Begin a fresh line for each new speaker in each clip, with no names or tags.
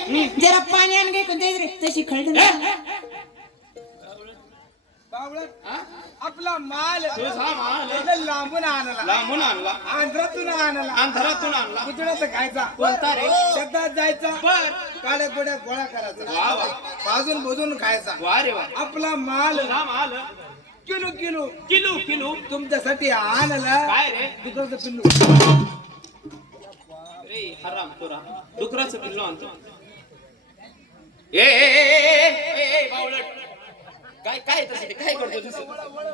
जरा पाणी आण गे कोणत्या रे तशी खळद
आपला माल लांबून आणला
अंधारातून आणला
गुजरात खायचा
कोणता रे
शेतात जायचा
बर
काड्या गोड्या गोळा करायचा
वा वा
भाजून भुजून खायचा
वा रे वा
आपला माल
आलं
किलो किलो
किलो किलो
तुमच्यासाठी आणला
काय रे
दुधाचं पिल्लू
रे हराम खोरा डुकराचं पिल्लू आणतो ए बावळट काय काय तसं ते काय करतो तसं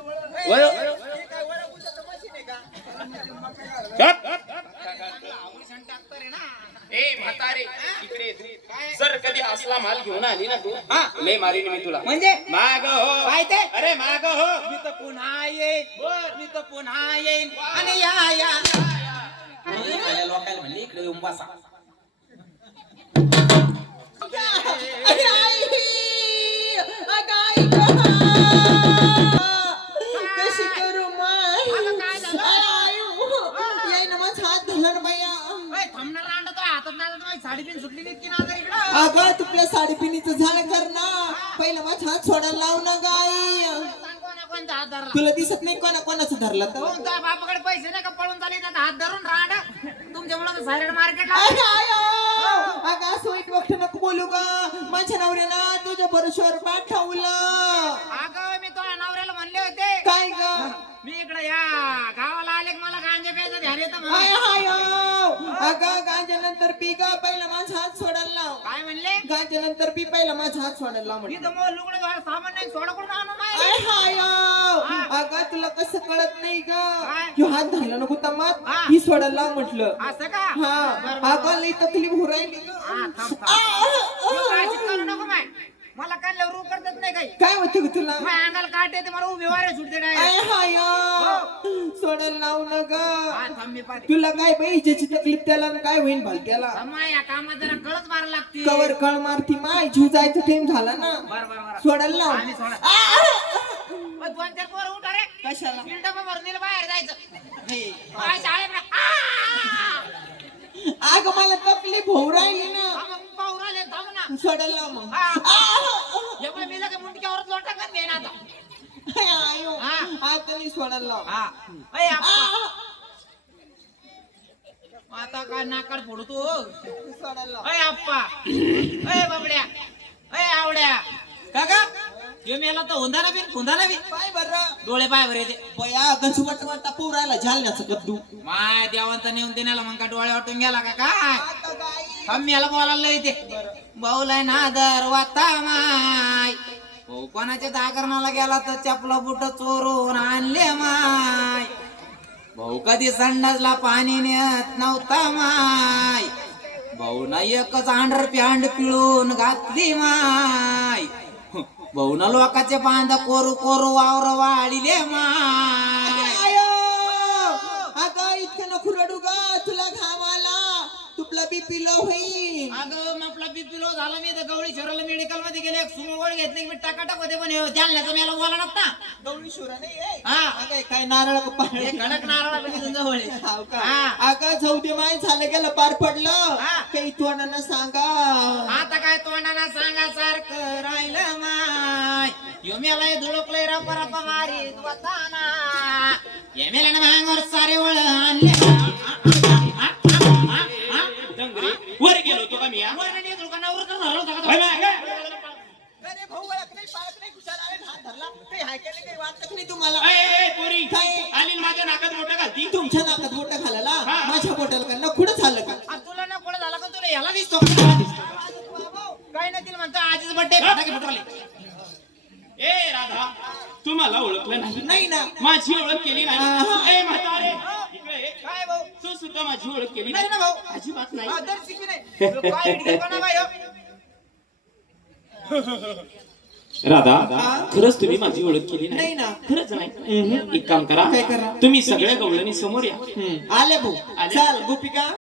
ए म्हातारे इकडे जर कधी असला माल घेऊन आली ना तू लय मारीन मी तुला
म्हणजे
माग हो
काय ते
अरे माग हो
मी तर पुन्हा येईन मी तर पुन्हा येईन आणि या लोकांना म्हणले इकडे येऊन बसा कशी करू साडीपिन सुटली अगं तुपल्या साडीपिनीचं झाड कर ना पहिलं माझा हात सोडायला लावू ना गाई तुला दिसत नाही कोणा कोणाचं धरलं तर
बापाकडे पैसे नाही का पळून चालले हात धरून राहणार तुमच्यामुळे सायड मार्केटला
अगं असं वाईट वक्त नको बोलू का माझ्या नवऱ्यानं तुझ्या बरोबर पाठवलं
अगं मी तुझ्या नवऱ्याला म्हणले होते
काय ग
मी इकडे या गावाला आले की मला गांजे प्यायचं ध्यान येतं म्हणून.
हाय हाय अगं गांजानंतर पी ग पहिला माझा हात सोडायला लाव
काय म्हणले
गांजानंतर पी पहिला माझा हात सोडायला लाव
मी तर मग लुगडं घाल सामान नाही सोडा कुठून आणू
हाय हाय अगं तुला कसं कळत नाही ग ह्यो हात धरला नको तमात ही सोडायला लाव म्हटलं
असं का
हा अगं लई तकलीफ हो राहिली
काय करू नको माय मला काय लवरू करतात नाही काही
काय होतं ग तुला
माझ्या अंगाला काट येते मला उभी वारे सुटते डायरेक्ट
हाय सोडायला लावू ना ग
थांब मी पाहते
तुला काय बाई ज्याची तकलीफ त्याला काय होईल भालक्याला
माय या कामात जरा कळच मारा लागते
कवर कळ मारती माय जीव जायचं टाइम झाला ना
बर
सोडायला लाव
आणि सोडा दोन चार पोरं उठा रे
कशाला
डबा भरून दिलं बाहेर जायचं काय शाळेत
अगं मला तकलीफ होऊ राहिली ना
पाहू राहिले थांब ना
सोडायला लाव मग
एवढं मी लगे मुंडक्यावर लोटा का नाही ना आता
आयो आता नाही सोडायला लाव
आता काय नाकाड फोडू तू
सोडायला लाव
अय आप्पा अय बाबड्या अय आवड्या काका हे मेला तर हुंदाना बी
पाय बरं
डोळे पाय भर येते
बया गंजू वाटा पोर राहिला झालण्याचं कद्दू
माय देवांत नेऊन देण्याला मग का डोळे वाटून गेला का काय
आता गाई
आम्ही याला बोलायला येते बाऊलाय नादर वाता माय भाऊ कोणाच्या जागरणाला गेला तर चपला बुट चोरून आणले माय भाऊ कधी संडासला पाणी नेत नव्हता माय भाऊ ना एकच आंडर प्यांड पिळून घातली माय भाऊ ना लोकांचे बांध कोरू कोरू वावर वाढिले माय
अगं इतकं नको रडू ग तुला घाम आला तुपला बीपी लो होईल
अगं आपला बीपी लो झाला मी तर गवळी शहराला मेडिकल मध्ये गेले एक सुमोवळ घेतली मी टाकाटाक होते पण जालन्याचं मला बोला ना
गवळी शोरा नाही
हा
अगं काय नारळ का
हे कडक नारळा पण जवळ
अगं जाऊ दे माय झालं गेलं पार पडलं काही तोंडानं सांगा
आता काय तोंडाना सांगा सारखं राहिलं माय यो मेला धुळकलंय रपा रपा मारीत वताना ये मेल्यानं भांगावर सारे वळ आणले
वर गेलो तो का मी माझ्या नाकात मोठा घालती
तुमच्या नाकात बोट घालायला माझ्या बोटाला का नकुडं झालं का
तुला ना पुढे झाला का तुला याला दिसतो काय नाही तिला म्हणतो आजीच बड्डे फटाके फुटवले
ए राधा तू मला ओळखलं नाही
नाही ना
माझी ओळख केली नाही ए म्हातारे इकडे
काय भाऊ
तू सुद्धा माझी ओळख केली
नाही ना भाऊ
अजिबात नाही
दर्शिक नाही काय विडगेपणा बाई
राधा खरंच तुम्ही माझी ओळख केली
नाही ना
खरंच नाही एक काम करा
काय करा
तुम्ही सगळ्या गवळणी समोर या
आले भाऊ चाल गोपिका